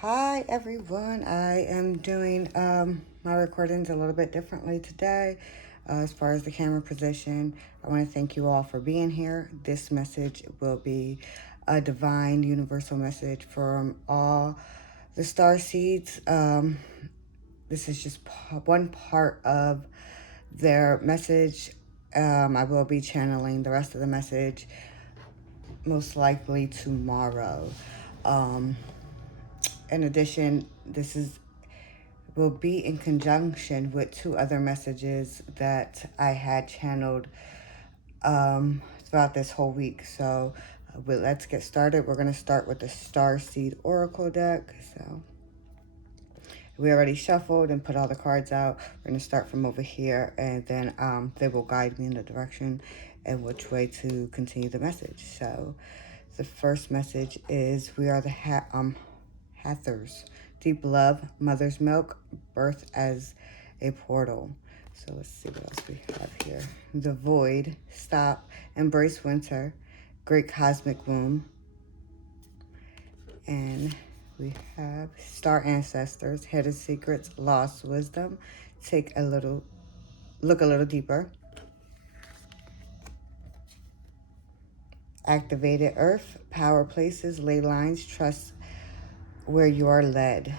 Hi everyone, I am doing my recordings a little bit differently today. As far as the camera position, I want to thank you all for being here. This message will be a divine universal message from all the star seeds. This is just one part of their message. I will be channeling the rest of the message most likely tomorrow. In addition, will be in conjunction with two other messages that I had channeled throughout this whole week. So let's get started. We're going to start with the StarSeed Oracle deck. So we already shuffled and put all the cards out. We're going to start from over here, and then they will guide me in the direction and which way to continue the message. So the first message is we are the Hathors. Deep love, mother's milk, birth as a portal. So let's see what else we have here. The void, stop, embrace winter, great cosmic womb. And we have star ancestors, hidden secrets, lost wisdom. Look a little deeper. Activated earth, power places, ley lines, trust where you are led.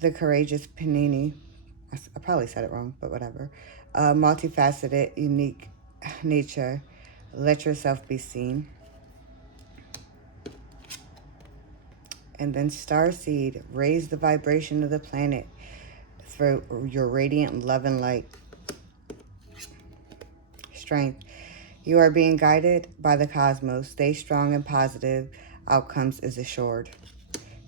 The courageous Panini, I probably said it wrong, but whatever. Multifaceted, unique nature. Let yourself be seen. And then Starseed, raise the vibration of the planet through your radiant love and light. Strength, you are being guided by the cosmos. Stay strong and positive. Outcomes is assured.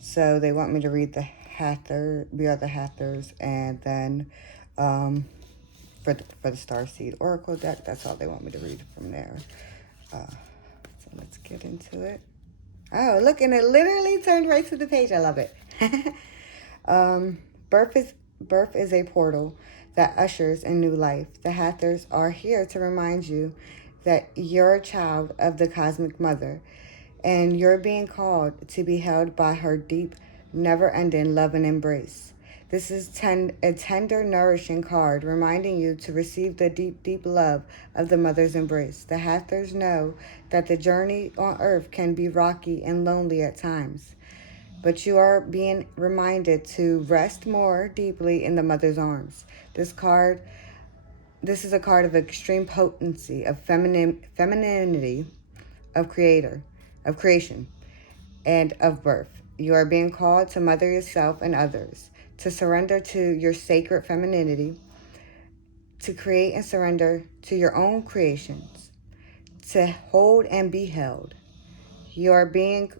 So they want me to read we are the Hathors, and then for the Starseed Oracle deck, that's all they want me to read from there. So let's get into it. Oh, look, and it literally turned right to the page. I love it. Birth is a portal that ushers in new life. The Hathors are here to remind you that you're a child of the Cosmic Mother, and you're being called to be held by her deep, never-ending love and embrace. This is a tender, nourishing card reminding you to receive the deep, deep love of the mother's embrace. The Hathors know that the journey on earth can be rocky and lonely at times, but you are being reminded to rest more deeply in the mother's arms. This is a card of extreme potency, of femininity, of creation, and of birth. You are being called to mother yourself and others, to surrender to your sacred femininity, to create and surrender to your own creations, to hold and be held. You're being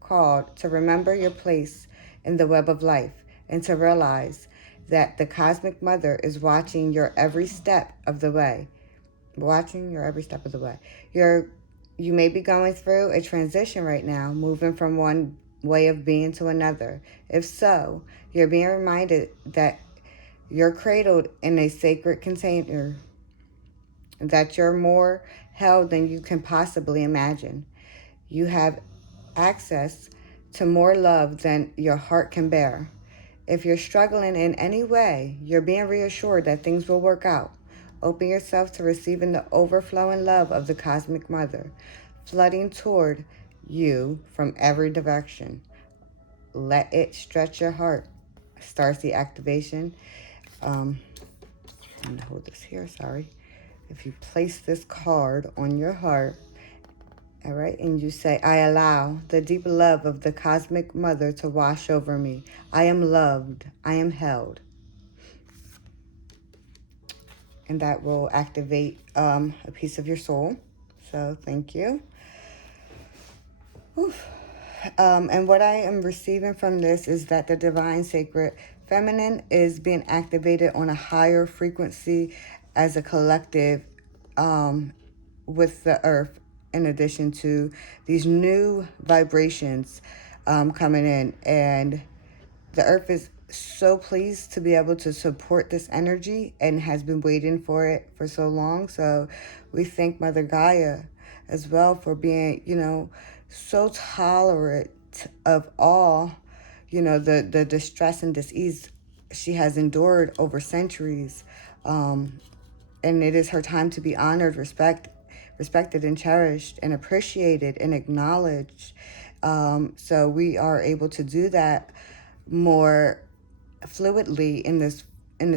called to remember your place in the web of life and to realize that the Cosmic Mother is watching your every step of the way. You may be going through a transition right now, moving from one way of being to another. If so, you're being reminded that you're cradled in a sacred container, that you're more held than you can possibly imagine. You have access to more love than your heart can bear. If you're struggling in any way, you're being reassured that things will work out. Open yourself to receiving the overflowing love of the Cosmic Mother, flooding toward you from every direction. Let it stretch your heart. Starseed activation. I'm going to hold this here, sorry. If you place this card on your heart, all right, and you say, I allow the deep love of the Cosmic Mother to wash over me. I am loved. I am held. And that will activate a piece of your soul. So thank you. And what I am receiving from this is that the divine sacred feminine is being activated on a higher frequency as a collective with the earth, in addition to these new vibrations coming in. And the earth is so pleased to be able to support this energy and has been waiting for it for so long. So we thank Mother Gaia as well for being, so tolerant of all, the distress and disease she has endured over centuries. And it is her time to be honored, respected and cherished and appreciated and acknowledged. So we are able to do that more fluidly in this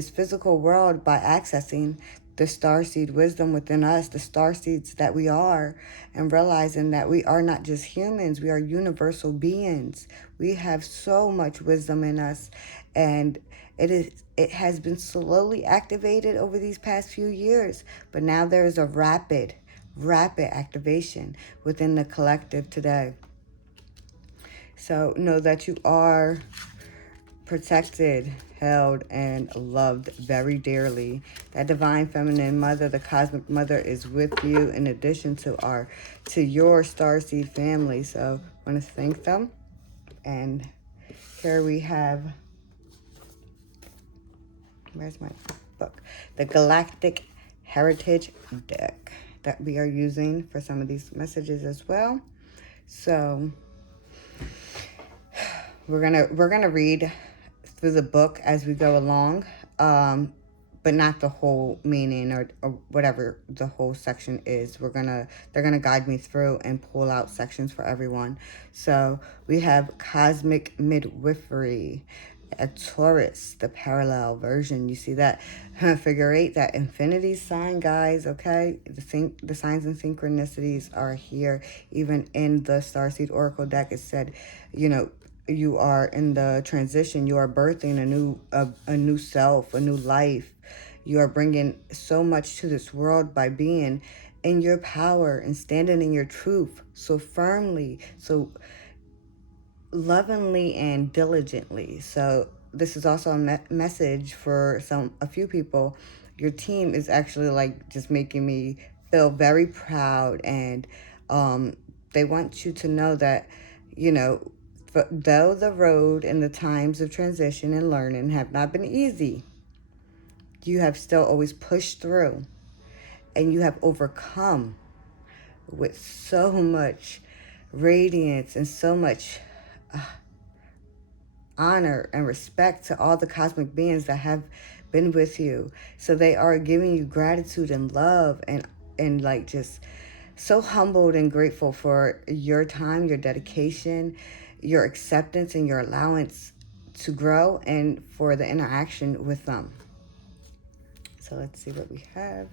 physical world by accessing the starseed wisdom within us, the starseeds that we are, and realizing that we are not just humans, we are universal beings. We have so much wisdom in us, and it has been slowly activated over these past few years, but now there is a rapid activation within the collective today. So know that you are protected, held, and loved very dearly. That divine feminine mother, the cosmic mother, is with you in addition to your starseed family. So I want to thank them. And here we have, where's my book? The Galactic Heritage deck that we are using for some of these messages as well. So we're gonna read through the book as we go along, but not the whole meaning or whatever the whole section is. They're gonna guide me through and pull out sections for everyone. So we have Cosmic Midwifery, a Taurus, the parallel version. You see that figure 8, that infinity sign, guys. Okay, the signs and synchronicities are here. Even in the Starseed Oracle deck, it said, you are in the transition. You are birthing a new self, a new life. You are bringing so much to this world by being in your power and standing in your truth so firmly, so lovingly and diligently. So this is also a message for a few people. Your team is actually like just making me feel very proud, and they want you to know that, though the road and the times of transition and learning have not been easy, you have still always pushed through, and you have overcome with so much radiance and so much honor and respect to all the cosmic beings that have been with you. So they are giving you gratitude and love, and like just so humbled and grateful for your time, your dedication, your acceptance, and your allowance to grow, and for the interaction with them. So let's see what we have.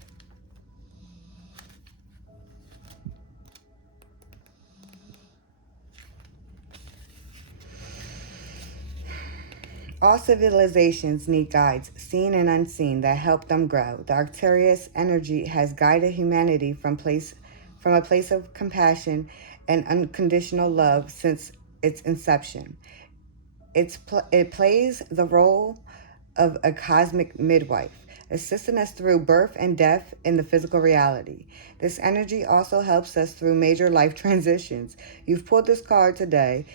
All civilizations need guides, seen and unseen, that help them grow. The Arcturus energy has guided humanity from a place of compassion and unconditional love since its inception. It plays the role of a cosmic midwife, assisting us through birth and death in the physical reality. This energy also helps us through major life transitions. You've pulled this card today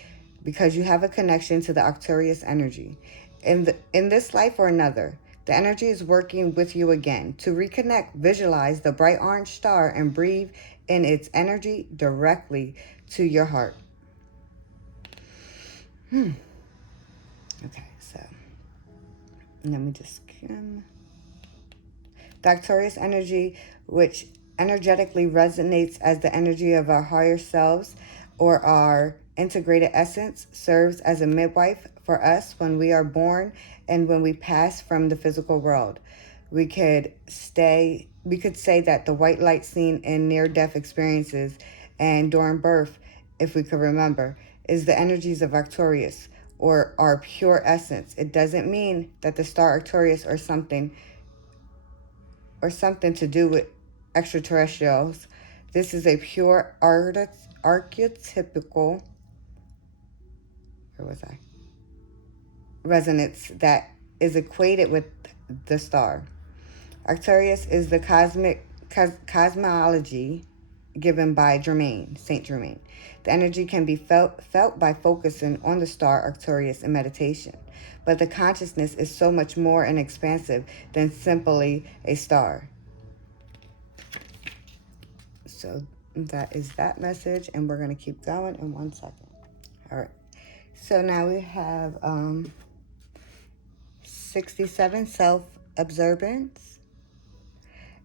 because you have a connection to the Arcturus energy. In this life or another, the energy is working with you again. To reconnect, visualize the bright orange star and breathe in its energy directly to your heart. Okay, so let me just skim. The Arcturus energy, which energetically resonates as the energy of our higher selves or our integrated essence, serves as a midwife for us when we are born and when we pass from the physical world. We could say that the white light seen in near-death experiences and during birth, if we could remember, is the energies of Arcturus, or our pure essence. It doesn't mean that the star Arcturus or something to do with extraterrestrials. This is a pure archetypical, where was I? Resonance that is equated with the star. Arcturus is the cosmology given by Saint Germain. The energy can be felt by focusing on the star Arcturus in meditation. But the consciousness is so much more and expansive than simply a star. So That is that message, and we're going to keep going in 1 second. All right. So now we have 67, Self-Observance.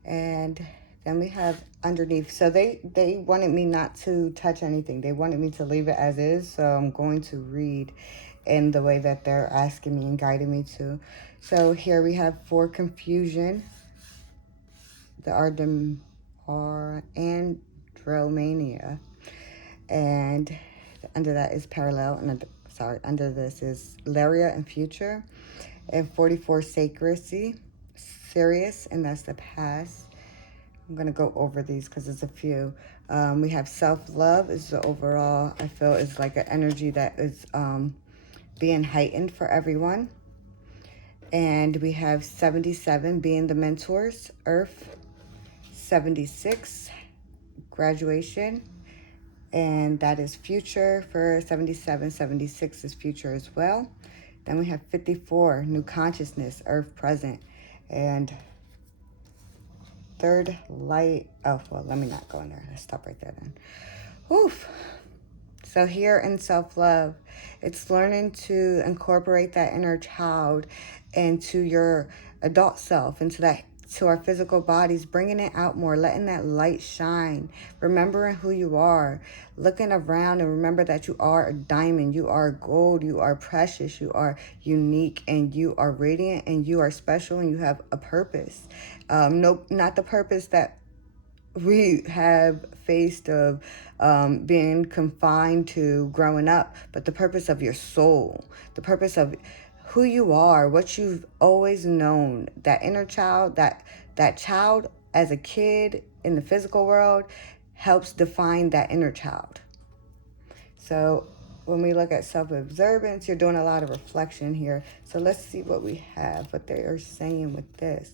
And then we have underneath. So they wanted me not to touch anything. They wanted me to leave it as is. So I'm going to read in the way that they're asking me and guiding me to. So here we have for confusion, the andromania. And under that is parallel. And under this is Laria and future. And 44, sacracy, serious, and that's the past. I'm going to go over these because it's a few. We have self-love is the overall, I feel, is like an energy that is being heightened for everyone. And we have 77, being the mentors, earth. 76, graduation. And that is future for 77. 76 is future as well. Then we have 54, new consciousness, earth, present. And third light. Oh, well, let me not go in there. Let's stop right there then. Oof. So here in self-love, it's learning to incorporate that inner child into your adult self, to our physical bodies, bringing it out more, letting that light shine, remembering who you are, looking around and remember that you are a diamond, you are gold, you are precious, you are unique, and you are radiant, and you are special, and you have a purpose. No, not the purpose that we have faced of being confined to growing up, but the purpose of your soul, the purpose of who you are, what you've always known, that inner child, that child as a kid in the physical world helps define that inner child. So when we look at self-observance, you're doing a lot of reflection here. So let's see what we have, what they are saying with this.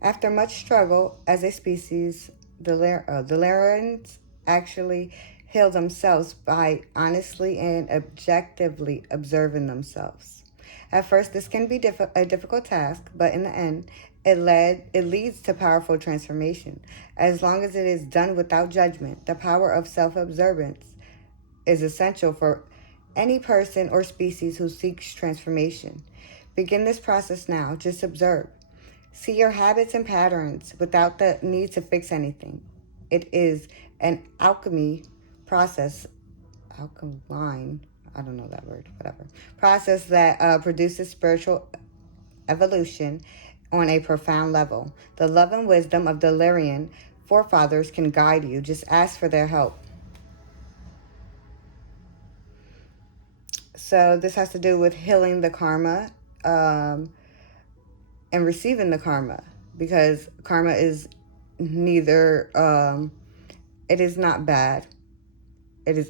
After much struggle as a species, the Larians actually heal themselves by honestly and objectively observing themselves. At first, this can be a difficult task, but in the end, it leads to powerful transformation. As long as it is done without judgment, the power of self-observance is essential for any person or species who seeks transformation. Begin this process now. Just observe. See your habits and patterns without the need to fix anything. It is an alchemy process, alkaline, I don't know that word, whatever, process that produces spiritual evolution on a profound level. The love and wisdom of the Lyrian forefathers can guide you. Just ask for their help. So this has to do with healing the karma, and receiving the karma, because karma is neither it is not bad, it's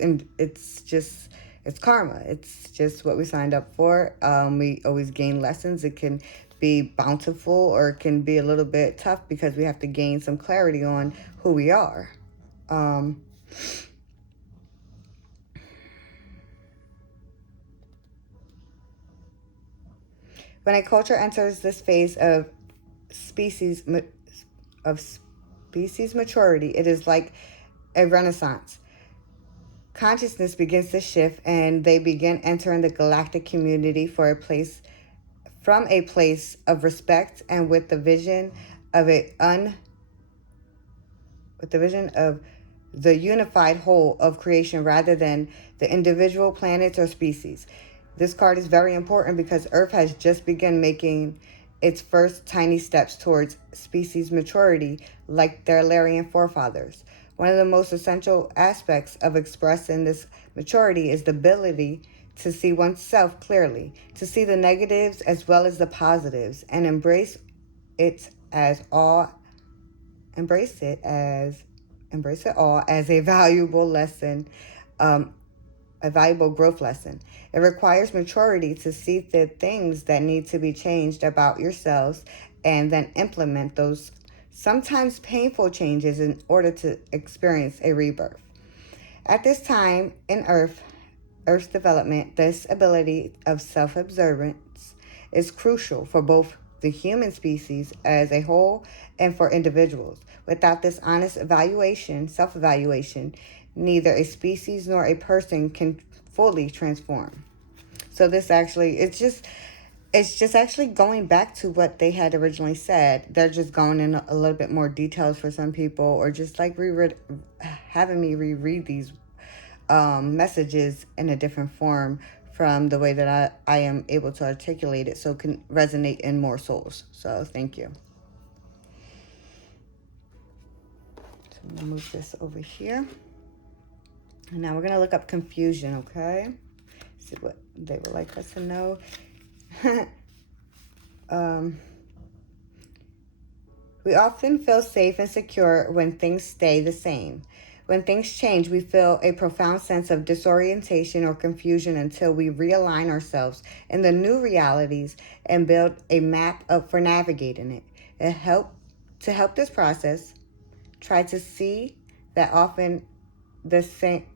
karma. It's just what we signed up for. We always gain lessons. It can be bountiful or it can be a little bit tough because we have to gain some clarity on who we are. When a culture enters this phase of species maturity, it is like a renaissance. Consciousness begins to shift, and they begin entering the galactic community from a place of respect and with the vision of the unified whole of creation rather than the individual planets or species. This card is very important because Earth has just begun making its first tiny steps towards species maturity like their Larian forefathers. One of the most essential aspects of expressing this maturity is the ability to see oneself clearly, to see the negatives as well as the positives, and embrace it all as a valuable lesson, a valuable growth lesson. It requires maturity to see the things that need to be changed about yourselves and then implement those sometimes painful changes in order to experience a rebirth. At this time in Earth's development, this ability of self-observance is crucial for both the human species as a whole and for individuals. Without this honest evaluation, self-evaluation, neither a species nor a person can fully transform. So this actually, it's just actually going back to what they had originally said. They're just going in a little bit more details for some people, or just like having me reread these messages in a different form from the way that I am able to articulate it, so it can resonate in more souls. So thank you. So I'm going to move this over here. And now we're going to look up confusion, okay? See what they would like us to know. We often feel safe and secure when things stay the same. When things change, we feel a profound sense of disorientation or confusion until we realign ourselves in the new realities and build a map for navigating it. To help this process, try to see that often the same...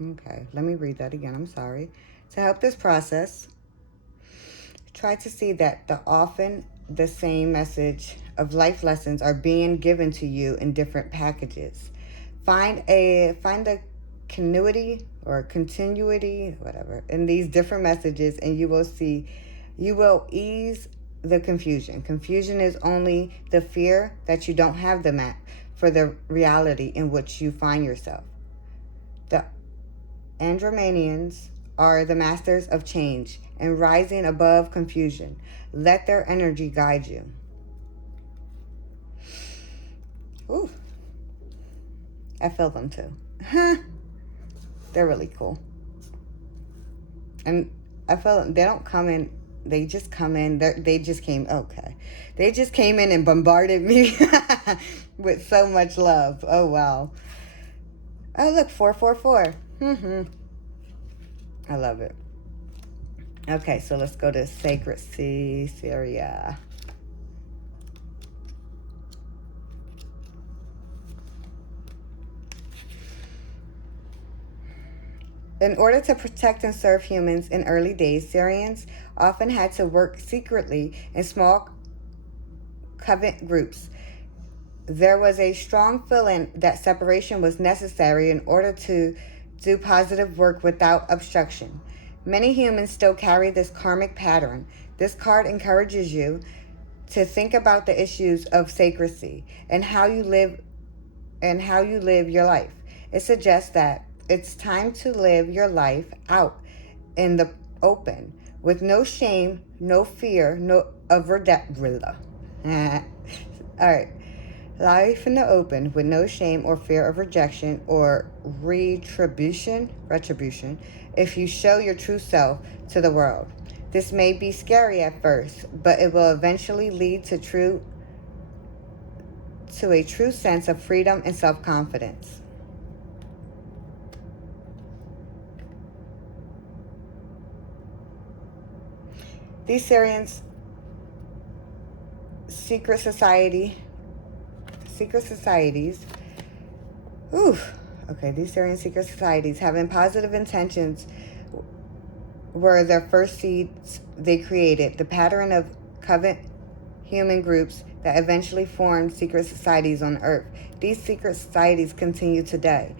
Okay, let me read that again. I'm sorry. To help this process, try to see that often the same message of life lessons are being given to you in different packages. Find a continuity or continuity, whatever, in these different messages, and you will ease the confusion. Confusion is only the fear that you don't have the map for the reality in which you find yourself. The Andromanians are the masters of change and rising above confusion. Let their energy guide you. Ooh. I feel them too. They're really cool. And I feel they don't come in, they just come in. They just came, okay. They just came in and bombarded me with so much love. Oh, wow. Oh, look, 444. I love it. Okay, so let's go to Sacred Sea, Syria. In order to protect and serve humans in early days, Syrians often had to work secretly in small covert groups. There was a strong feeling that separation was necessary in order to do positive work without obstruction. Many humans still carry this karmic pattern. This card encourages you to think about the issues of sacredcy and how you live your life. It suggests that it's time to live your life out in the open with no shame, no fear, All right. Life in the open with no shame or fear of rejection or retribution, if you show your true self to the world. This may be scary at first, but it will eventually lead to a true sense of freedom and self-confidence. These Syrians' secret societies, these Syrian secret societies having positive intentions were their first seeds they created. The pattern of covert human groups that eventually formed secret societies on Earth. These secret societies continue today.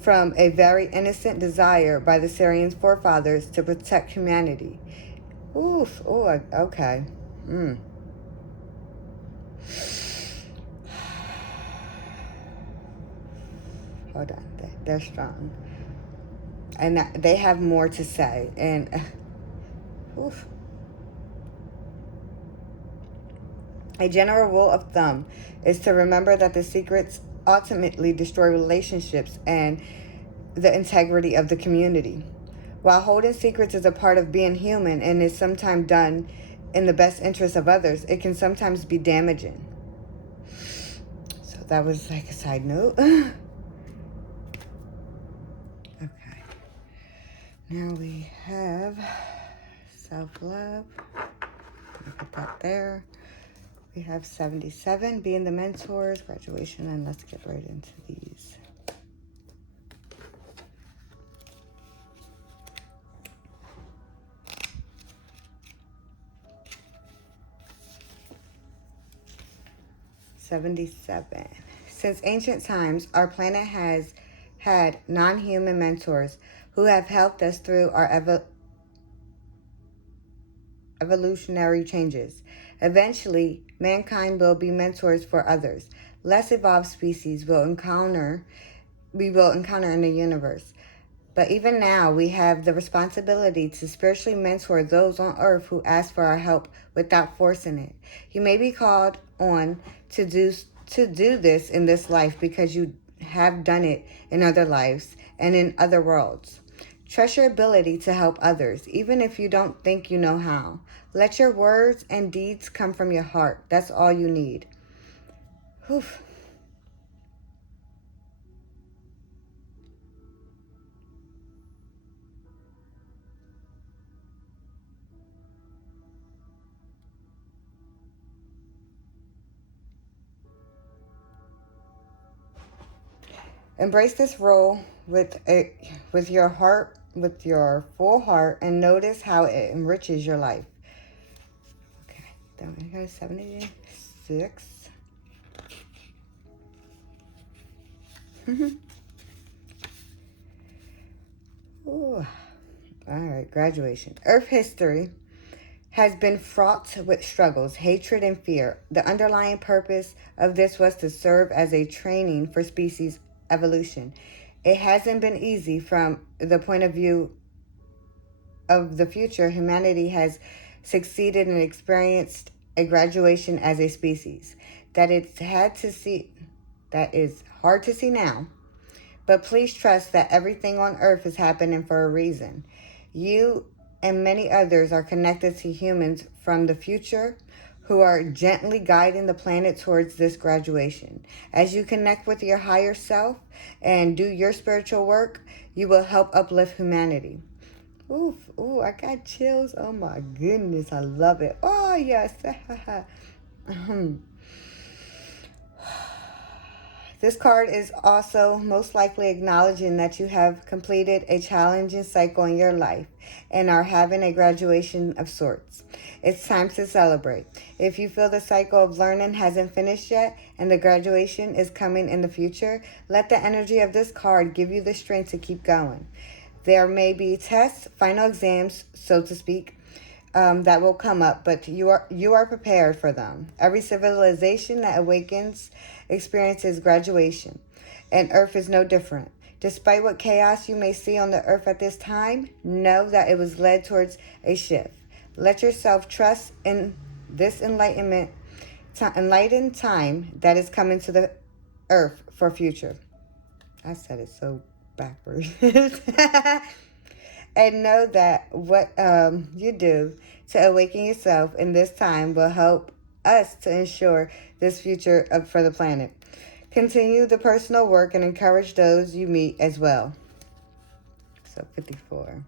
From a very innocent desire by the Syrian forefathers to protect humanity. Okay. Hold on, they're strong. And they have more to say. And, a general rule of thumb is to remember that the secrets ultimately destroy relationships and the integrity of the community. While holding secrets is a part of being human and is sometimes done in the best interest of others, it can sometimes be damaging. So that was like a side note. Okay. Now we have self-love. Put that there. We have 77, being the mentors, graduation, and let's get right into these. 77. Since ancient times, our planet has had non-human mentors who have helped us through our evolutionary changes. Eventually, mankind will be mentors for others. Less evolved species we will encounter in the universe. But even now, we have the responsibility to spiritually mentor those on earth who ask for our help without forcing it. You may be called on to do this in this life because you have done it in other lives and in other worlds. Trust your ability to help others, even if you don't think you know how. Let your words and deeds come from your heart. That's all you need. Whew. Embrace this role with your heart, with your full heart, and notice how it enriches your life. Okay, then we go 76. Ooh. All right, graduation. Earth history has been fraught with struggles, hatred, and fear. The underlying purpose of this was to serve as a training for species evolution. It hasn't been easy from the point of view of the future. Humanity has succeeded and experienced a graduation as a species. That is hard to see now. But please trust that everything on earth is happening for a reason. You and many others are connected to humans from the future who are gently guiding the planet towards this graduation. As you connect with your higher self and do your spiritual work, you will help uplift humanity. Ooh, I got chills. Oh my goodness, I love it. Oh, yes. This card is also most likely acknowledging that you have completed a challenging cycle in your life and are having a graduation of sorts. It's time to celebrate. If you feel the cycle of learning hasn't finished yet and the graduation is coming in the future, let the energy of this card give you the strength to keep going. There may be tests, final exams, so to speak, that will come up, but you are prepared for them. Every civilization that awakens experiences graduation, and Earth is no different. Despite what chaos you may see on the Earth at this time, know that it was led towards a shift. Let yourself trust in this enlightened time that is coming to the Earth for future. I said it so backwards. And know that what you do to awaken yourself in this time will help us to ensure this future for the planet. Continue the personal work and encourage those you meet as well. So 54.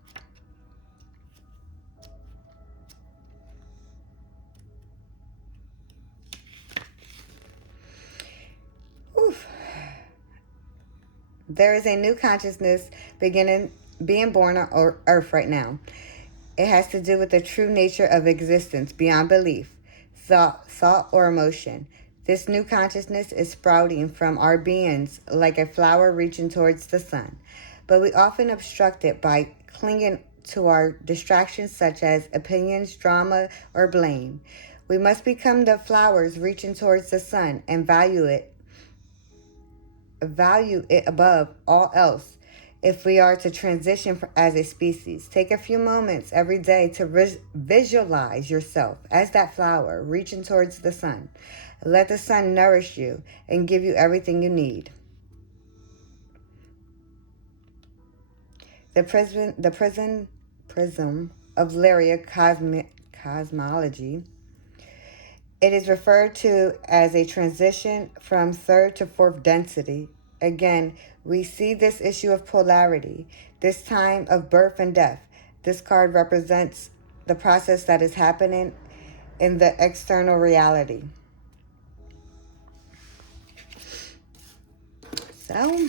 Oof. There is a new consciousness being born on Earth right now. It has to do with the true nature of existence beyond belief, thought, or emotion. This new consciousness is sprouting from our beings like a flower reaching towards the sun. But we often obstruct it by clinging to our distractions such as opinions, drama, or blame. We must become the flowers reaching towards the sun and value it above all else if we are to transition as a species. Take a few moments every day to visualize yourself as that flower reaching towards the sun. Let the sun nourish you and give you everything you need. The prism of Lyria cosmology. It is referred to as a transition from third to fourth density. Again, we see this issue of polarity, this time of birth and death. This card represents the process that is happening in the external reality. So,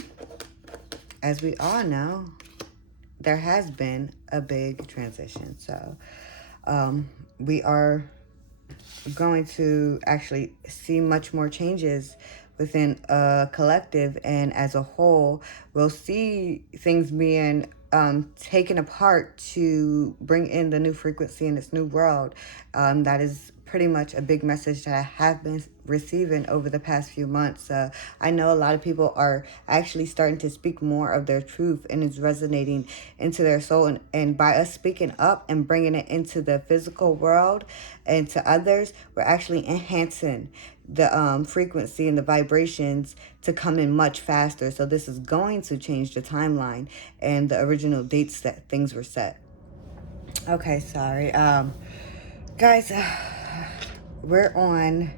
as we all know, there has been a big transition. So, we are going to actually see much more changes within a collective, and as a whole we'll see things being taken apart to bring in the new frequency in this new world. That is pretty much a big message that I have been receiving over the past few months. I know a lot of people are actually starting to speak more of their truth, and it's resonating into their soul. And by us speaking up and bringing it into the physical world and to others, we're actually enhancing the frequency and the vibrations to come in much faster. So this is going to change the timeline and the original dates that things were set. Okay, sorry. Guys, we're on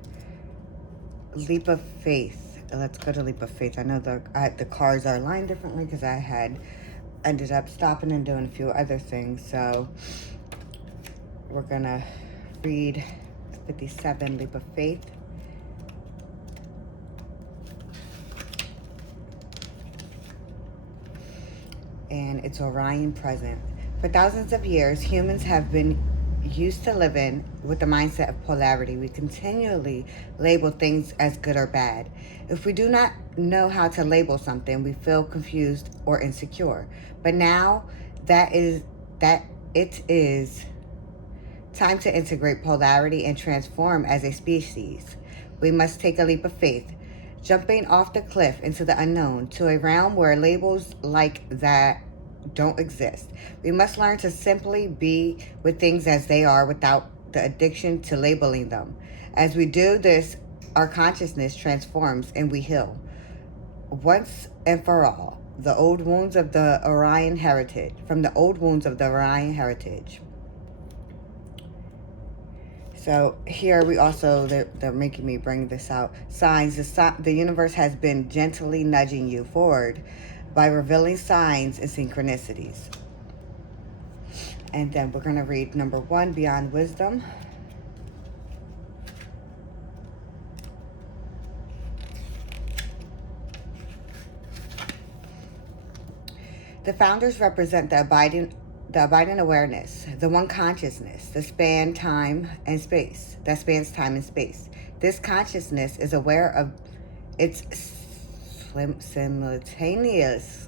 Leap of Faith. Let's go to Leap of Faith. I know the cards are aligned differently because I had ended up stopping and doing a few other things. So we're going to read 57, Leap of Faith. And it's Orion present. For thousands of years, humans have been used to living with the mindset of polarity. We continually label things as good or bad. If we do not know how to label something, we feel confused or insecure. But now that it is time to integrate polarity and transform as a species. We must take a leap of faith, jumping off the cliff into the unknown, to a realm where labels like that don't exist. We must learn to simply be with things as they are without the addiction to labeling them. As we do this, our consciousness transforms and we heal. Once and for all, the old wounds of the Orion heritage, from the old wounds of the Orion heritage. So here we also, they're making me bring this out. Signs, the universe has been gently nudging you forward by revealing signs and synchronicities. And then we're going to read number 1, Beyond Wisdom. The founders represent the abiding awareness, the one consciousness, that spans time and space. This consciousness is aware of its simultaneous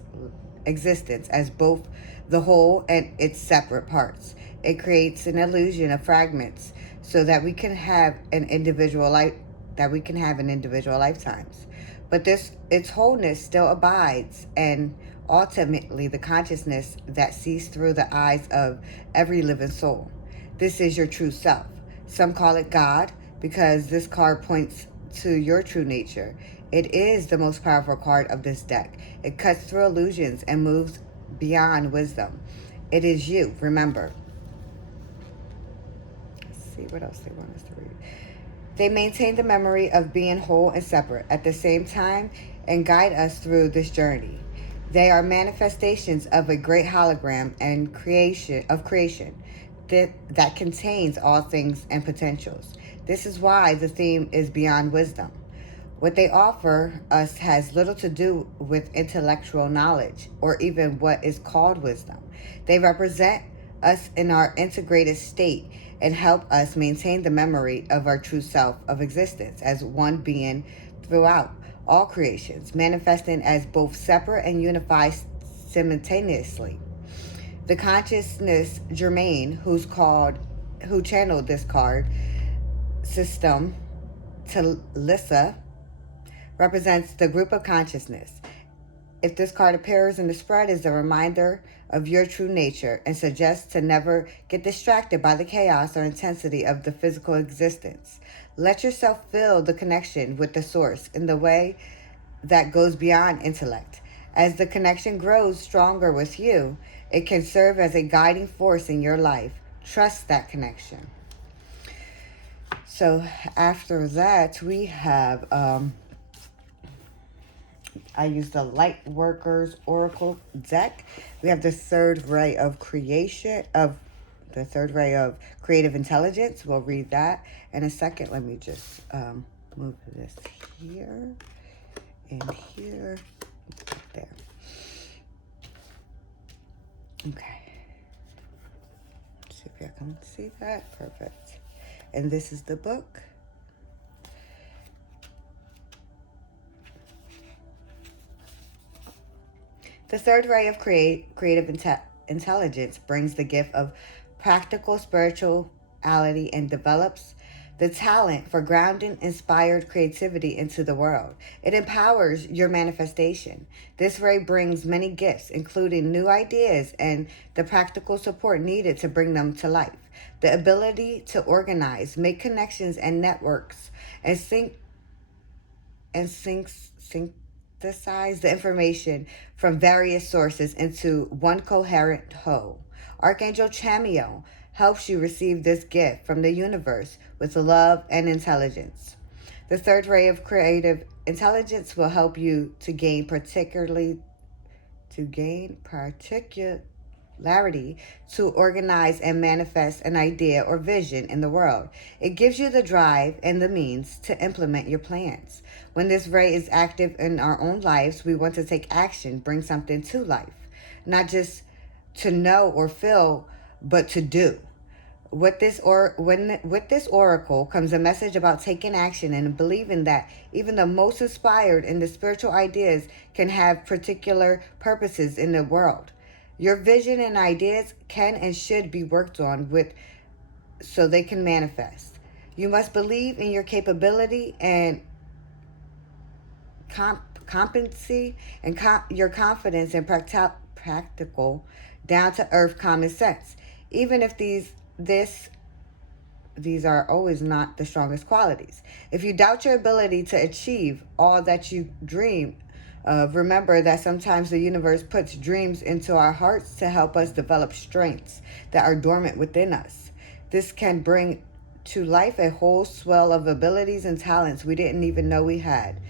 existence as both the whole and its separate parts. It creates an illusion of fragments so that we can have an individual lifetimes. But its wholeness still abides, and ultimately the consciousness that sees through the eyes of every living soul. This is your true self. Some call it God because this card points to your true nature. It is the most powerful card of this deck. It cuts through illusions and moves beyond wisdom. It is you, remember. Let's see what else they want us to read. They maintain the memory of being whole and separate at the same time and guide us through this journey. They are manifestations of a great hologram and creation that contains all things and potentials. This is why the theme is Beyond Wisdom. What they offer us has little to do with intellectual knowledge or even what is called wisdom. They represent us in our integrated state and help us maintain the memory of our true self of existence as one being throughout all creations, manifesting as both separate and unified simultaneously. The consciousness Germain, who channeled this card system to Lissa, represents the group of consciousness. If this card appears in the spread, is a reminder of your true nature and suggests to never get distracted by the chaos or intensity of the physical existence. Let yourself feel the connection with the source in the way that goes beyond intellect. As the connection grows stronger with you, it can serve as a guiding force in your life. Trust that connection. So after that, we have I use the Light Workers Oracle deck. We have the third ray of creative intelligence. We'll read that in a second. Let me just move this here and here, there. Okay. Let's see if you can see that. Perfect. And this is the book. The third ray of creative intelligence brings the gift of practical spirituality and develops the talent for grounding inspired creativity into the world. It empowers your manifestation. This ray brings many gifts, including new ideas and the practical support needed to bring them to life. The ability to organize, make connections and networks, and synthesize the information from various sources into one coherent whole. Archangel Cameo helps you receive this gift from the universe with love and intelligence. The third ray of creative intelligence will help you to gain particularity to organize and manifest an idea or vision in the world. It gives you the drive and the means to implement your plans. When this ray is active in our own lives, we want to take action, bring something to life, not just to know or feel, but to do. With this oracle comes a message about taking action and believing that even the most inspired and the spiritual ideas can have particular purposes in the world. Your vision and ideas can and should be worked on so they can manifest. You must believe in your capability and competency and your confidence and practical, down-to-earth common sense. Even if these are always not the strongest qualities. If you doubt your ability to achieve all that you dream of, remember that sometimes the universe puts dreams into our hearts to help us develop strengths that are dormant within us. This can bring to life a whole swell of abilities and talents we didn't even know we had.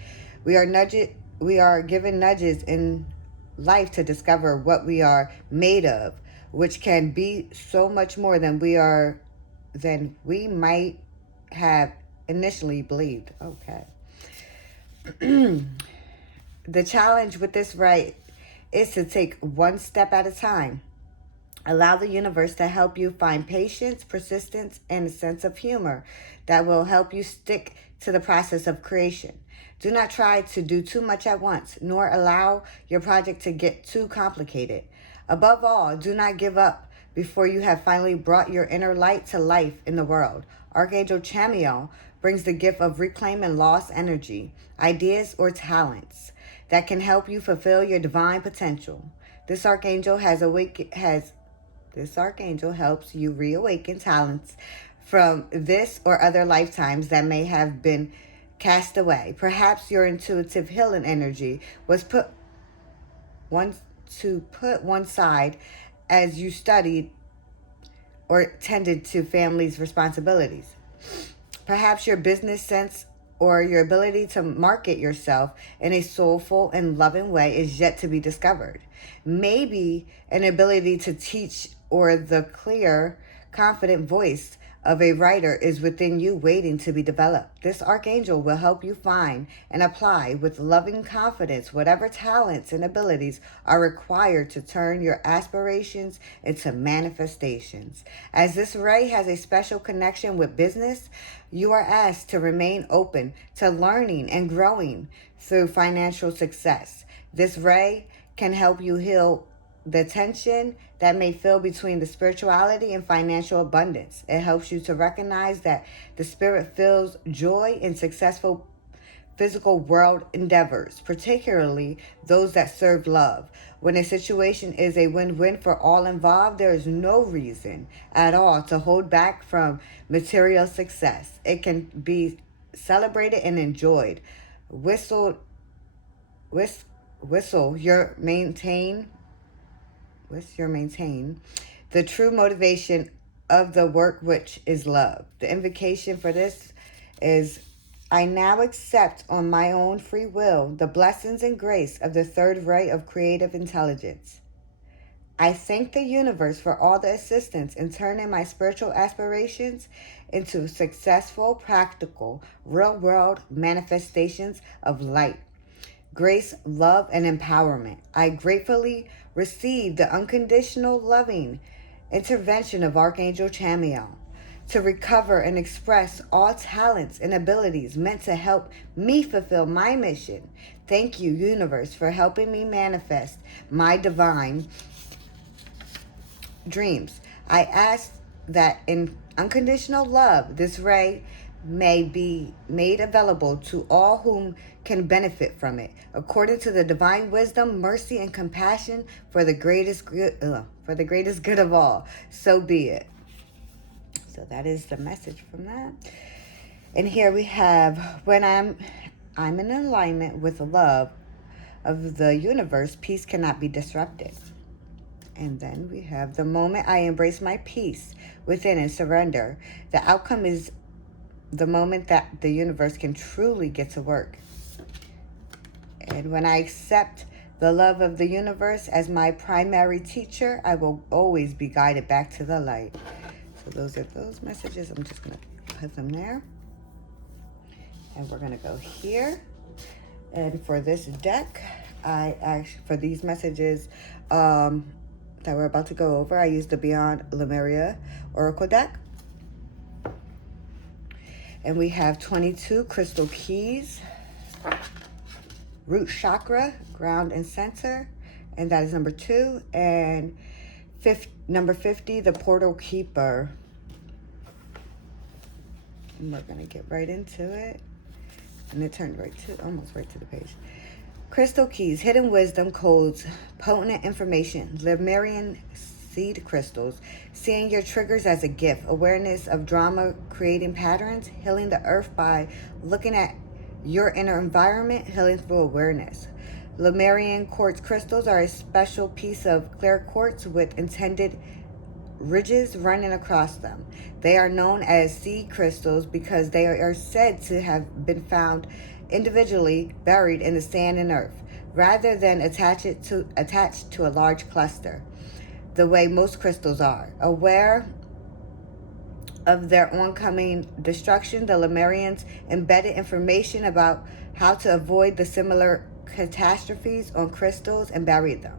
We are given nudges in life to discover what we are made of, which can be so much more than we might have initially believed. Okay. The challenge with this ray is to take one step at a time. Allow the universe to help you find patience, persistence, and a sense of humor that will help you stick to the process of creation. Do not try to do too much at once, nor allow your project to get too complicated. Above all, do not give up before you have finally brought your inner light to life in the world. Archangel Cameo brings the gift of reclaiming lost energy, ideas, or talents that can help you fulfill your divine potential. This archangel helps you reawaken talents from this or other lifetimes that may have been cast away. Perhaps your intuitive healing energy was put one side as you studied or tended to family's responsibilities. Perhaps your business sense or your ability to market yourself in a soulful and loving way is yet to be discovered. Maybe an ability to teach or the clear, confident voice of a writer is within you waiting to be developed. This archangel will help you find and apply with loving confidence whatever talents and abilities are required to turn your aspirations into manifestations. As this ray has a special connection with business, you are asked to remain open to learning and growing through financial success. This ray can help you heal the tension that may feel between the spirituality and financial abundance. It helps you to recognize that the spirit feels joy in successful physical world endeavors, particularly those that serve love. When a situation is a win-win for all involved, there is no reason at all to hold back from material success. It can be celebrated and enjoyed. Whistle your maintain the true motivation of the work, which is love. The invocation for this is, I now accept on my own free will the blessings and grace of the third ray of creative intelligence. I thank the universe for all the assistance in turning my spiritual aspirations into successful, practical, real-world manifestations of light, grace, love, and empowerment. I gratefully receive the unconditional loving intervention of Archangel Cameo. to recover and express all talents and abilities meant to help me fulfill my mission. Thank you, universe, for helping me manifest my divine dreams. I ask that in unconditional love, this ray may be made available to all whom can benefit from it, according to the divine wisdom, mercy, and compassion for the greatest good of all. So be it. So that is the message from that. And here we have, when I'm in alignment with the love of the universe, peace cannot be disrupted. And then we have, the moment I embrace my peace within and surrender, the outcome is the moment that the universe can truly get to work. And when I accept the love of the universe as my primary teacher, I will always be guided back to the light. So those are those messages. I'm just going to put them there. And we're going to go here. And for this deck, for these messages that we're about to go over, I used the Beyond Lemuria Oracle deck. And we have 22 crystal keys, root chakra, ground and center, and that is number 2. And number 50, the portal keeper. And we're going to get right into it. And it turned almost right to the page. Crystal keys, hidden wisdom codes, potent information, Lemurian seed crystals, seeing your triggers as a gift, awareness of drama creating patterns, healing the earth by looking at your inner environment, healing through awareness. Lemurian quartz crystals are a special piece of clear quartz with intended ridges running across them. They are known as seed crystals because they are said to have been found individually buried in the sand and earth, rather than attached to a large cluster, the way most crystals are. Aware of their oncoming destruction, the Lemurians embedded information about how to avoid the similar catastrophes on crystals and buried them.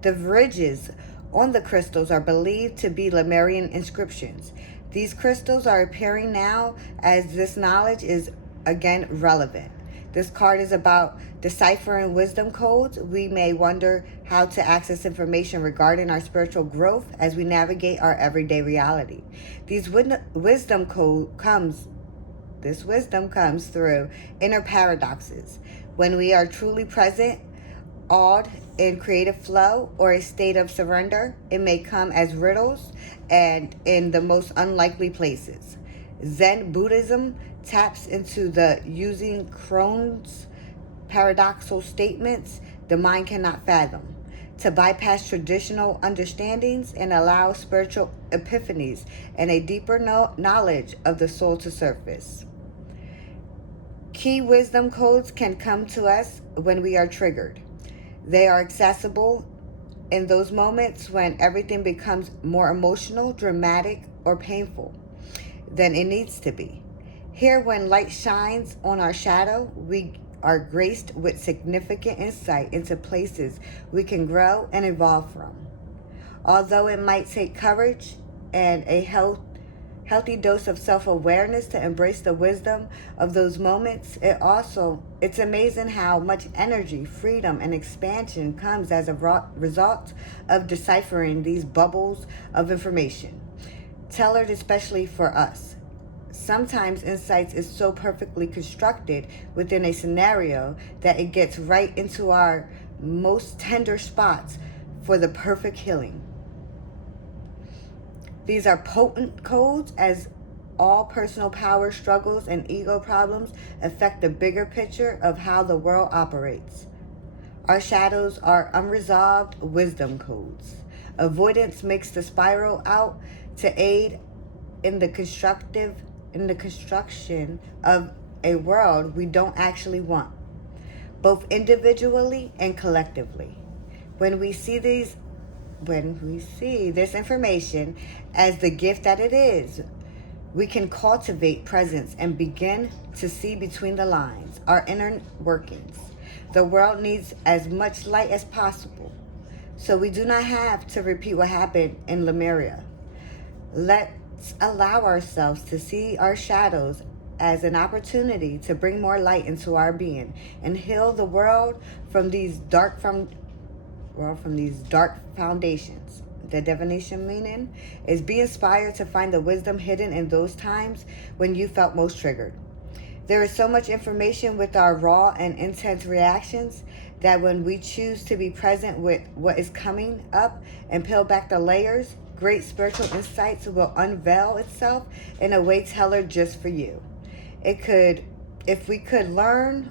The ridges on the crystals are believed to be Lemurian inscriptions. These crystals are appearing now as this knowledge is again relevant. This card is about deciphering wisdom codes. We may wonder how to access information regarding our spiritual growth as we navigate our everyday reality. This wisdom comes through inner paradoxes. When we are truly present, awed, in creative flow, or a state of surrender, it may come as riddles and in the most unlikely places. Zen Buddhism taps into the using Crohn's paradoxical statements the mind cannot fathom, to bypass traditional understandings and allow spiritual epiphanies and a deeper knowledge of the soul to surface. Key wisdom codes can come to us when we are triggered. They are accessible in those moments when everything becomes more emotional, dramatic, or painful than it needs to be. Here, when light shines on our shadow, we are graced with significant insight into places we can grow and evolve from. Although it might take courage and a healthy dose of self-awareness to embrace the wisdom of those moments, it's amazing how much energy, freedom, and expansion comes as a result of deciphering these bubbles of information, tailored especially for us. Sometimes insights is so perfectly constructed within a scenario that it gets right into our most tender spots for the perfect healing. These are potent codes, as all personal power struggles and ego problems affect the bigger picture of how the world operates. Our shadows are unresolved wisdom codes. Avoidance makes the spiral out to aid in the construction of a world we don't actually want, both individually and collectively. When we see this information as the gift that it is, we can cultivate presence and begin to see between the lines, our inner workings. The world needs as much light as possible, so we do not have to repeat what happened in Lemuria. Let's allow ourselves to see our shadows as an opportunity to bring more light into our being and heal the world from these dark foundations. The divination meaning is be inspired to find the wisdom hidden in those times when you felt most triggered. There is so much information with our raw and intense reactions that when we choose to be present with what is coming up and peel back the layers, great spiritual insights will unveil itself in a way tailored just for you. If we could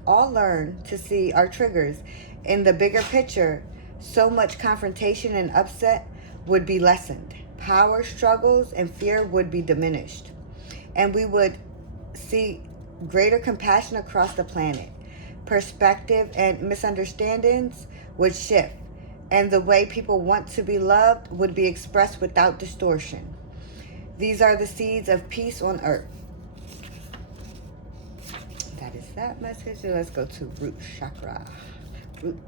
all learn to see our triggers in the bigger picture, so much confrontation and upset would be lessened. Power struggles and fear would be diminished. And we would see greater compassion across the planet. Perspective and misunderstandings would shift, and the way people want to be loved would be expressed without distortion. These are the seeds of peace on earth. That is that message. Let's go to root chakra. Root.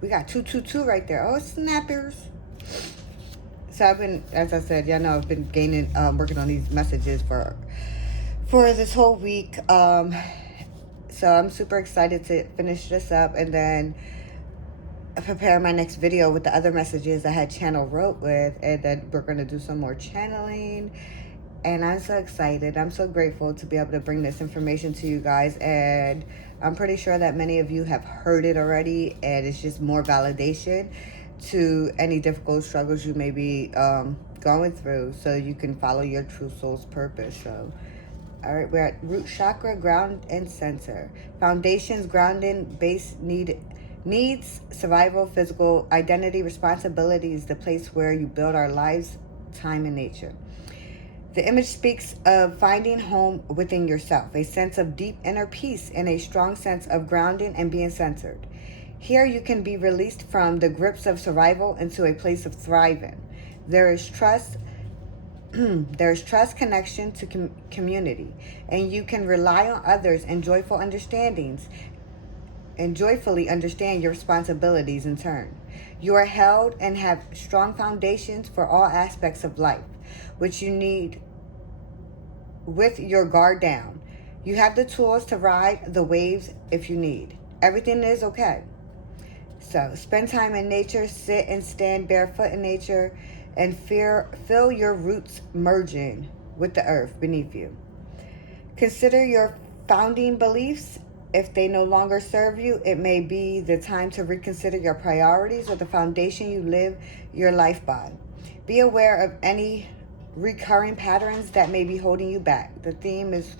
We got 222 right there. Oh, snappers. So I've been, as I said, y'all know I've been working on these messages for this whole week. So I'm super excited to finish this up and then prepare my next video with the other messages I had channel wrote with, and then we're going to do some more channeling. And I'm so excited. I'm so grateful to be able to bring this information to you guys. And I'm pretty sure that many of you have heard it already, and it's just more validation to any difficult struggles you may be going through, so you can follow your true soul's purpose. So all right, we're at root chakra, ground and center. Foundations, grounding, base needs, survival, physical, identity, responsibilities, the place where you build our lives, time, and nature. The image speaks of finding home within yourself, a sense of deep inner peace, and a strong sense of grounding and being centered. Here you can be released from the grips of survival into a place of thriving. There is trust, connection to community, and you can rely on others and joyfully understand your responsibilities in turn. You are held and have strong foundations for all aspects of life, which you need with your guard down. You have the tools to ride the waves if you need. Everything is okay. So spend time in nature, sit and stand barefoot in nature, and feel your roots merging with the earth beneath you. Consider your founding beliefs. If they no longer serve you, it may be the time to reconsider your priorities or the foundation you live your life by. Be aware of any recurring patterns that may be holding you back. The theme is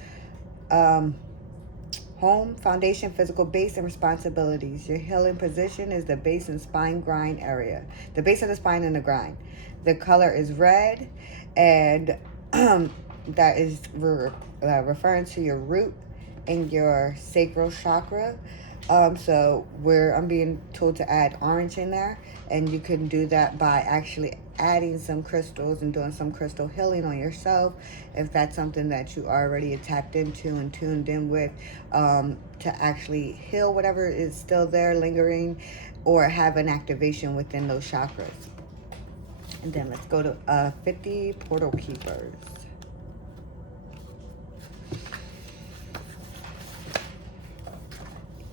home, foundation, physical base, and responsibilities. Your healing position is the base and spine grind area. The base of the spine and the grind. The color is red, and that is referring to your root and your sacral chakra. So I'm being told to add orange in there, and you can do that by actually adding some crystals and doing some crystal healing on yourself if that's something that you already tapped into and tuned in with, to actually heal whatever is still there lingering or have an activation within those chakras. And then let's go to 50 portal keepers.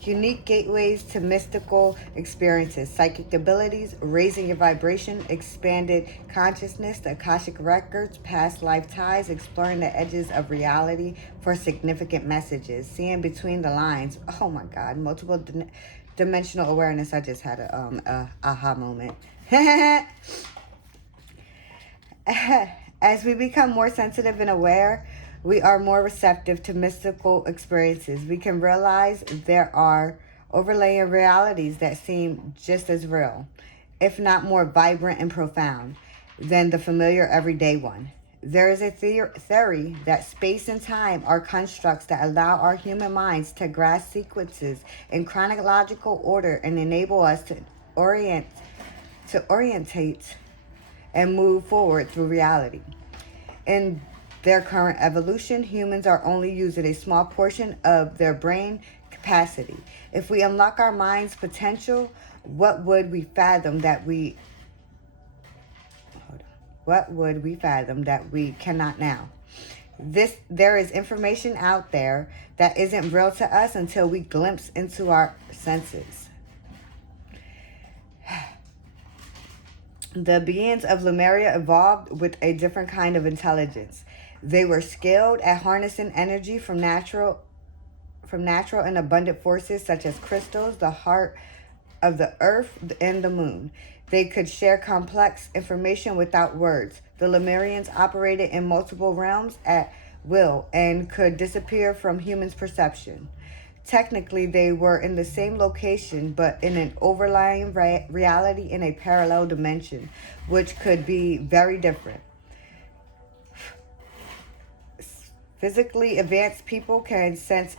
Unique gateways to mystical experiences, psychic abilities, raising your vibration, expanded consciousness, the Akashic records, past life ties, exploring the edges of reality for significant messages, seeing between the lines. Oh my God, multiple dimensional awareness. I just had a aha moment. As we become more sensitive and aware, we are more receptive to mystical experiences. We can realize there are overlaying realities that seem just as real, if not more vibrant and profound, than the familiar everyday one. There is a theory that space and time are constructs that allow our human minds to grasp sequences in chronological order and enable us to orientate and move forward through reality. In their current evolution, humans are only using a small portion of their brain capacity. If we unlock our mind's potential, what would we fathom that we cannot now? There is information out there that isn't real to us until we glimpse into our senses. The beings of Lemuria evolved with a different kind of intelligence. They were skilled at harnessing energy from natural and abundant forces such as crystals, the heart of the earth, and the moon. They could share complex information without words. The Lemurians operated in multiple realms at will and could disappear from humans' perception. Technically, they were in the same location, but in an overlying reality in a parallel dimension, which could be very different. Physically advanced people can sense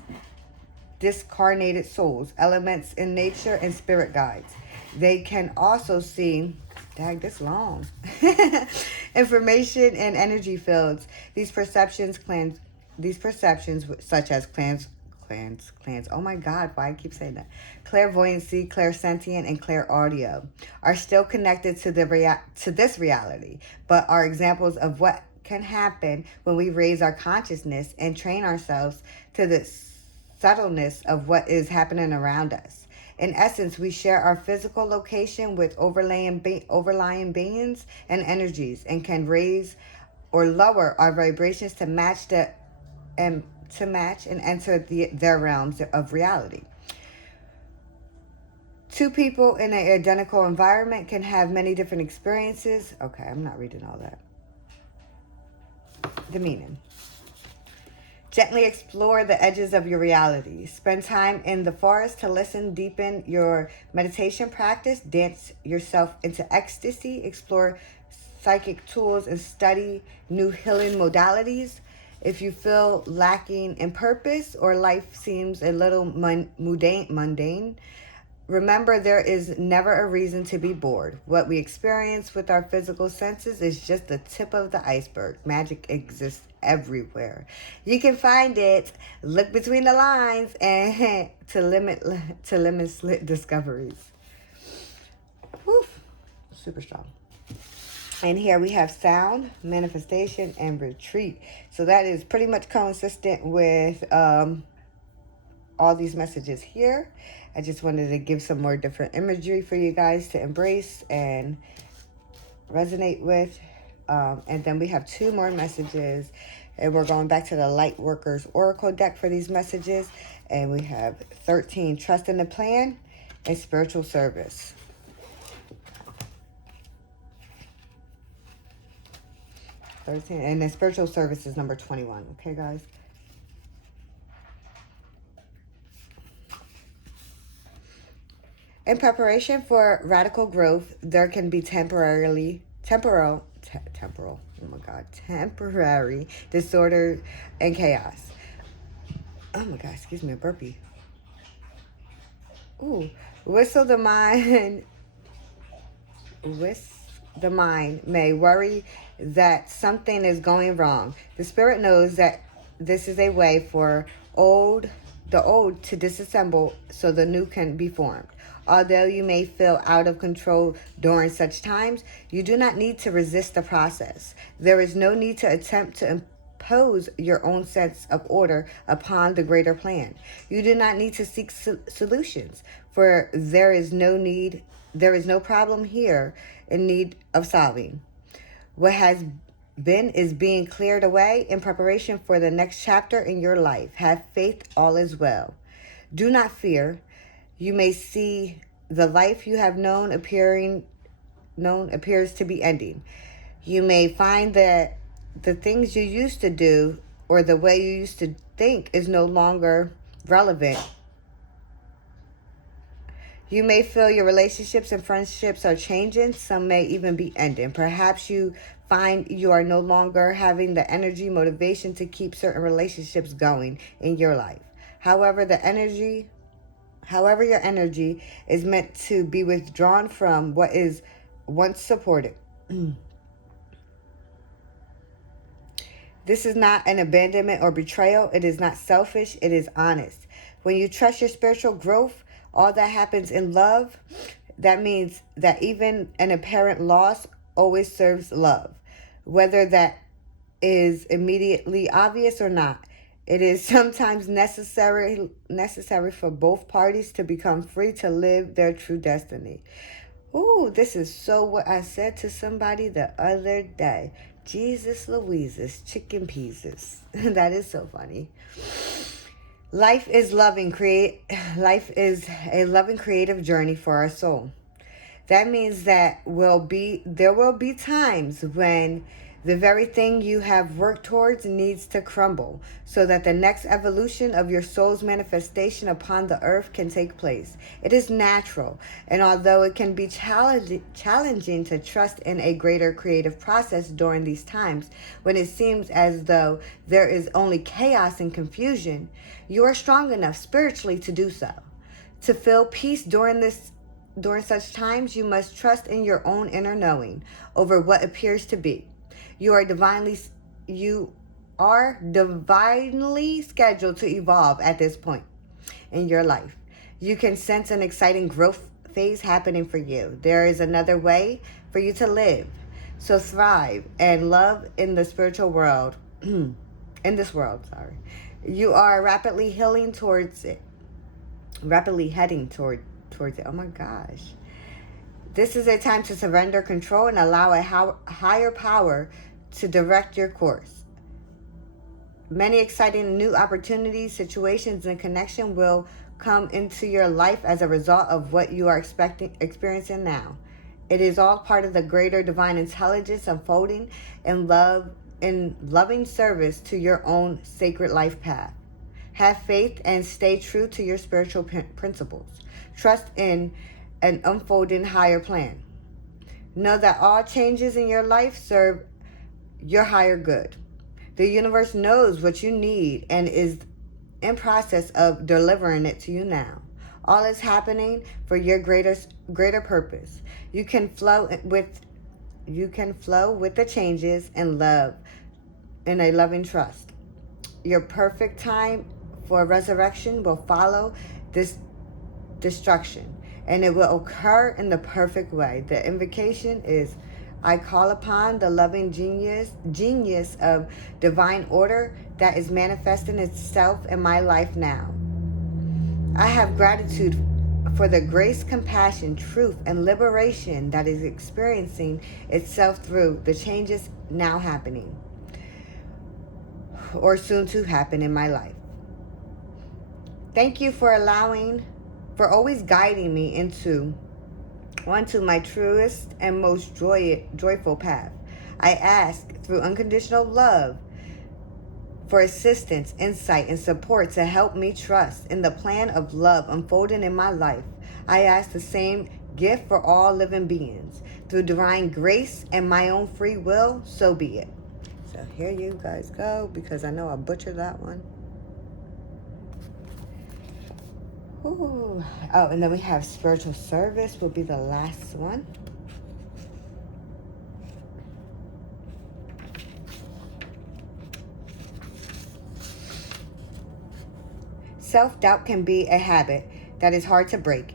discarnated souls, elements in nature, and spirit guides. They can also see, this long, information in energy fields. These perceptions, such as oh my God, why I keep saying that? Clairvoyancy, clairsentient, and clairaudio are still connected to this reality, but are examples of what can happen when we raise our consciousness and train ourselves to the subtleness of what is happening around us. In essence, we share our physical location with overlying beings and energies, and can raise or lower our vibrations to match and enter their realms of reality. Two people in an identical environment can have many different experiences. Okay, I'm not reading all that. The meaning. Gently explore the edges of your reality. Spend time in the forest to listen, deepen your meditation practice, dance yourself into ecstasy, explore psychic tools, and study new healing modalities. If you feel lacking in purpose or life seems a little mundane, remember, there is never a reason to be bored. What we experience with our physical senses is just the tip of the iceberg. Magic exists everywhere. You can find it, look between the lines, and to limitless discoveries. Woof. Super strong. And here we have sound, manifestation, and retreat. So that is pretty much consistent with all these messages here. I just wanted to give some more different imagery for you guys to embrace and resonate with. And then we have 2 more messages. And we're going back to the Light Workers Oracle deck for these messages. And we have 13, Trust in the Plan, and Spiritual Service. And then Spiritual Service is number 21. Okay, guys? In preparation for radical growth, there can be temporary disorder and chaos. Oh my God, excuse me, a burpee. Ooh, the mind may worry that something is going wrong. The spirit knows that this is a way for the old to disassemble so the new can be formed. Although you may feel out of control during such times, you do not need to resist the process. There is no need to attempt to impose your own sense of order upon the greater plan. You do not need to seek solutions, for there is no problem here in need of solving. What has been is being cleared away in preparation for the next chapter in your life. Have faith, all is well. Do not fear. You may see the life you have known appears to be ending. You may find that the things you used to do or the way you used to think is no longer relevant. You may feel your relationships and friendships are changing. Some may even be ending. Perhaps you find you are no longer having the energy, motivation to keep certain relationships going in your life. However, your energy is meant to be withdrawn from what is once supported. This is not an abandonment or betrayal. It is not selfish. It is honest. When you trust your spiritual growth, all that happens in love. That means that even an apparent loss always serves love. Whether that is immediately obvious or not. It is sometimes necessary for both parties to become free to live their true destiny. Ooh, this is so what I said to somebody the other day. Jesus Louises, chicken pieces. That is so funny. Life is life is a loving creative journey for our soul. That means that there will be times when the very thing you have worked towards needs to crumble so that the next evolution of your soul's manifestation upon the earth can take place. It is natural, and although it can be challenging to trust in a greater creative process during these times when it seems as though there is only chaos and confusion, you are strong enough spiritually to do so. To feel peace during such times, you must trust in your own inner knowing over what appears to be. You are divinely scheduled to evolve at this point in your life. You can sense an exciting growth phase happening for you. There is another way for you to live. So thrive and love in the spiritual world. In this world, sorry. You are rapidly heading towards it. Oh my gosh. This is a time to surrender control and allow a higher power to direct your course. Many exciting new opportunities, situations, and connection will come into your life as a result of what you are experiencing now. It is all part of the greater divine intelligence unfolding in loving service to your own sacred life path. Have faith and stay true to your spiritual principles. Trust in an unfolding higher plan. Know that all changes in your life serve your higher good. The universe knows what you need and is in process of delivering it to you now. All is happening for your greater purpose. You can flow with the changes and love in a loving trust. Your perfect time for resurrection will follow this destruction, and it will occur in the perfect way. The invocation is, I call upon the loving genius of divine order that is manifesting itself in my life now. I have gratitude for the grace, compassion, truth, and liberation that is experiencing itself through the changes now happening or soon to happen in my life. Thank you for always guiding me onto my truest and most joyful path. I ask through unconditional love for assistance, insight, and support to help me trust in the plan of love unfolding in my life. I ask the same gift for all living beings. Through divine grace and my own free will, so be it. So here you guys go, because I know I butchered that one. Ooh. Oh, and then we have spiritual service will be the last one. Self-doubt can be a habit that is hard to break.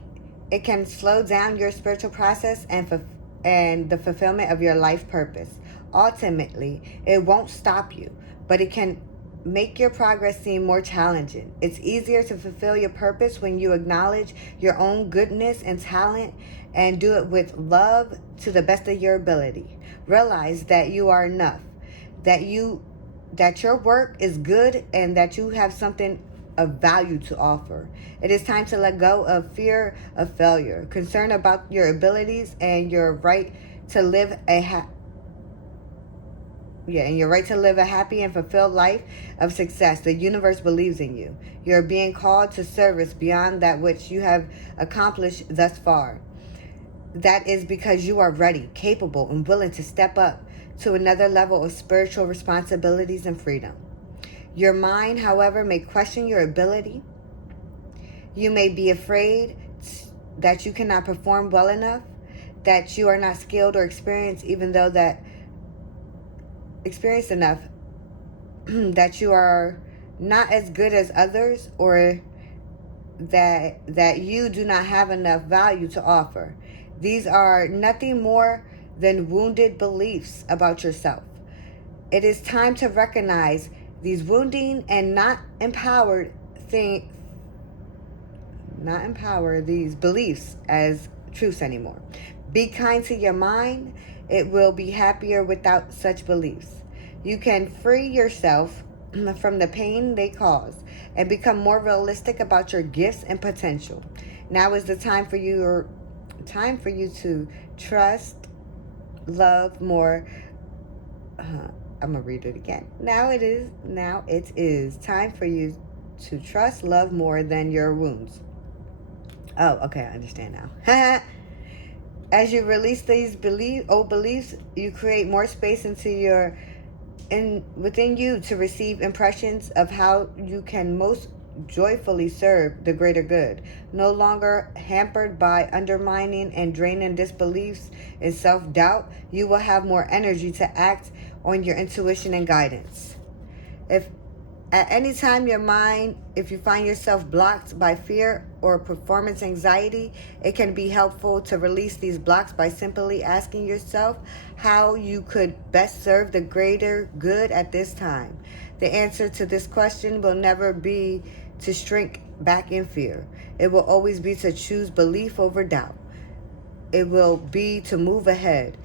It can slow down your spiritual process and the fulfillment of your life purpose. Ultimately, it won't stop you, but it can make your progress seem more challenging. It's easier to fulfill your purpose when you acknowledge your own goodness and talent and do it with love to the best of your ability. Realize that you are enough, that your work is good, and that you have something of value to offer. It is time to let go of fear of failure, concern about your abilities, and your right to live a happy and fulfilled life of success. The universe believes in you. You're being called to service beyond that which you have accomplished thus far. That is because you are ready, capable, and willing to step up to another level of spiritual responsibilities and freedom. Your mind, however, may question your ability. You may be afraid that you cannot perform well enough, that you are not skilled or experienced enough, that you are not as good as others, or that you do not have enough value to offer. These are nothing more than wounded beliefs about yourself. It is time to recognize these wounding and not empower these beliefs as truths anymore. Be kind to your mind. It will be happier without such beliefs. You can free yourself from the pain they cause and become more realistic about your gifts and potential. Now is the time for you to trust, love more. I'm gonna read it again. Now it is time for you to trust, love more than your wounds. Oh, okay, I understand now. As you release these old beliefs, you create more space within you to receive impressions of how you can most joyfully serve the greater good. No longer hampered by undermining and draining disbeliefs and self-doubt, you will have more energy to act on your intuition and guidance. If at any time if you find yourself blocked by fear or performance anxiety, it can be helpful to release these blocks by simply asking yourself how you could best serve the greater good at this time. The answer to this question will never be to shrink back in fear. It will always be to choose belief over doubt. It will be to move ahead,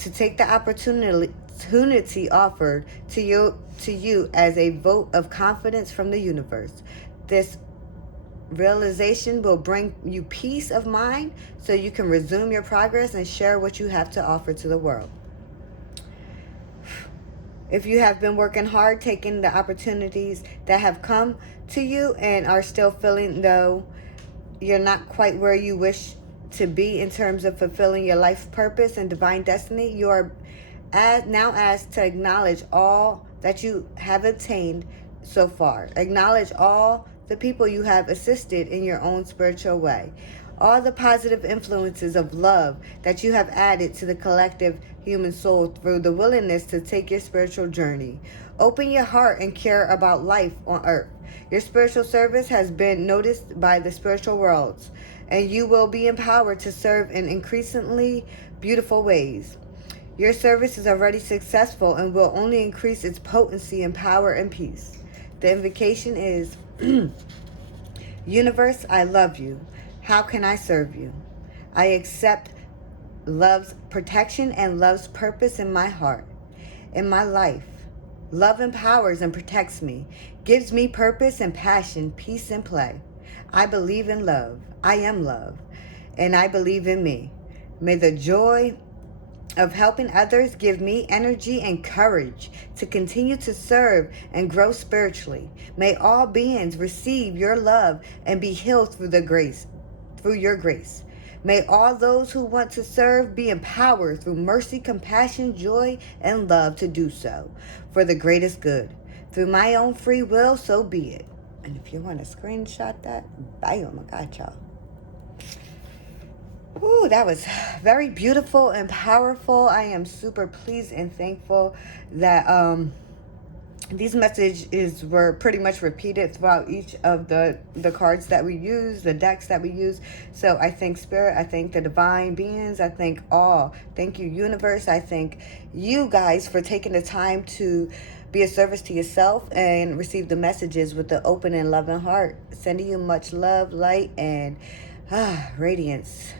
to take the opportunity offered to you as a vote of confidence from the universe. This realization will bring you peace of mind so you can resume your progress and share what you have to offer to the world. If you have been working hard, taking the opportunities that have come to you and are still feeling though you're not quite where you wish to be in terms of fulfilling your life purpose and divine destiny, you are now asked to acknowledge all that you have attained so far. Acknowledge all the people you have assisted in your own spiritual way. All the positive influences of love that you have added to the collective human soul through the willingness to take your spiritual journey. Open your heart and care about life on earth. Your spiritual service has been noticed by the spiritual worlds, and you will be empowered to serve in increasingly beautiful ways. Your service is already successful and will only increase its potency and power and peace. The invocation is, Universe, I love you. How can I serve you? I accept love's protection and love's purpose in my heart, in my life. Love empowers and protects me, gives me purpose and passion, peace and play. I believe in love. I am love, and I believe in me. May the joy of helping others give me energy and courage to continue to serve and grow spiritually. May all beings receive your love and be healed through your grace. May all those who want to serve be empowered through mercy, compassion, joy, and love to do so for the greatest good. Through my own free will, so be it. And if you want to screenshot that, bam, I got y'all. Ooh, that was very beautiful and powerful. I am super pleased and thankful that these messages were pretty much repeated throughout each of the cards that we use, the decks that we use. So I thank Spirit. I thank the divine beings. I thank all. Thank you, universe. I thank you guys for taking the time to be a service to yourself and receive the messages with the open and loving heart. Sending you much love, light, and radiance.